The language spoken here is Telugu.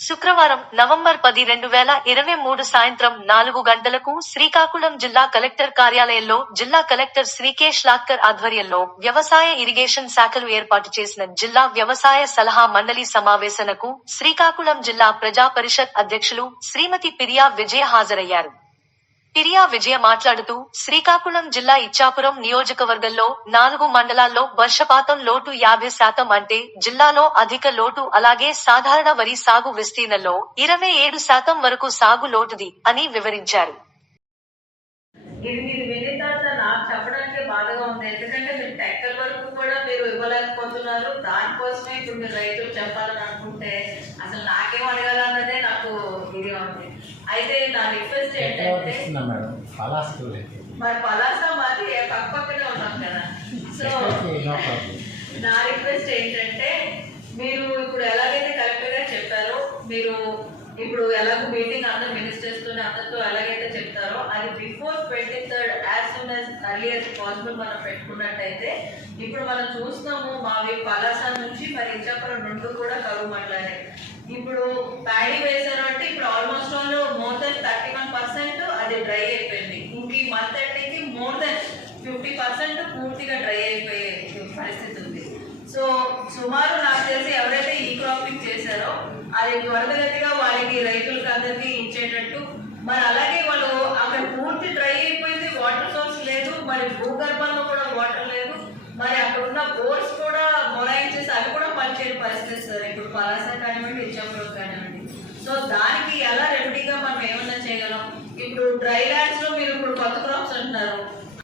శుక్రవారం నవంబర్ పది రెండు వేల ఇరవై మూడు సాయంత్రం నాలుగు గంటలకు శ్రీకాకుళం జిల్లా కలెక్టర్ కార్యాలయంలో జిల్లా కలెక్టర్ శ్రీకేష్ లాక్కర్ ఆధ్వర్యంలో వ్యవసాయ ఇరిగేషన్ శాఖలు ఏర్పాటు చేసిన జిల్లా వ్యవసాయ సలహా మండలి సమావేశనకు శ్రీకాకుళం జిల్లా ప్రజా పరిషత్ అధ్యక్షులు శ్రీమతి పిరియా విజయ హాజరయ్యారు. పిరియా విజయ మాట్లాడుతూ శ్రీకాకుళం జిల్లా ఇచ్చాపురం నియోజకవర్గంలో నాలుగు మండలాల్లో వర్షపాతం లోటు యాభై శాతం అంటే జిల్లాలో అధిక లోటు అలాగే సాధారణ వరి సాగు విస్తీర్ణంలో ఇరవై ఏడు శాతం వరకు సాగు లోటుది అని వివరించారు. ఇది మీరు తర్వాత నాకు చెప్పడానికి బాధగా ఉంది. ఎందుకంటే మీరు టెక్కల వరకు కూడా మీరు ఇవ్వలేకపోతున్నారు. దానికోసమే ఇప్పుడు మీరు రైతులు చెప్పాలని అనుకుంటే అసలు నాకేం అడగాలన్నదే ఉంది అయితే నా రిక్వెస్ట్ ఏంటంటే మరి పలాస మాది పక్క పక్కనే ఉన్నాం కదా. సో నో రిక్వెస్ట్ ఏంటంటే మీరు ఇప్పుడు ఎలాగైతే కరెక్ట్గా చెప్పారో మీరు ఇప్పుడు ఎలాగో మీటింగ్ అందరు మినిస్టర్స్ తోని అందరితో ఎలాగైతే చెప్తారో అది before twenty third as early as possible మనం పెట్టుకున్నట్టయితే ఇప్పుడు మనం చూస్తున్నాము మావి పలాస నుంచి మరి ఇచ్చాపురం రెండు కూడా కరువు మండలానే ఇప్పుడు ప్యాడీ వేశారు అంటే ఇప్పుడు almost all more than thirty one percent అది డ్రై అయిపోయింది. ఇంక ఈ మంత్ ఎండింగ్కి మోర్ దెన్ ఫిఫ్టీ పర్సెంట్ పూర్తిగా డ్రై అయిపోయే పరిస్థితి ఉంది. సో సుమారు నాకు తెలిసి ఎవరైతే ఈ క్రాపింగ్ చేశారో అది త్వరగతిగా వాళ్ళకి రైతులకు అందరికీ ఇచ్చేటట్టు మరి అలాగే వాళ్ళు అక్కడ పూర్తి డ్రై అయిపోయింది వాటర్ సోర్స్ లేదు మరి భూగర్భంలో కూడా వాటర్ లేదు. మరి అక్కడ ఉన్న బోర్స్ కూడా మొరాయించేసి అవి కూడా పనిచేయని పరిస్థితి సార్. ఇప్పుడు పలాస కానివ్వండి ఇచ్చాపురం కానివ్వండి. సో దానికి ఎలా రెమెడీగా మనం ఏమన్నా చేయగలం? ఇప్పుడు డ్రై ల్యాండ్స్లో మీరు ఇప్పుడు కొత్త క్రాప్స్ అంటున్నారు.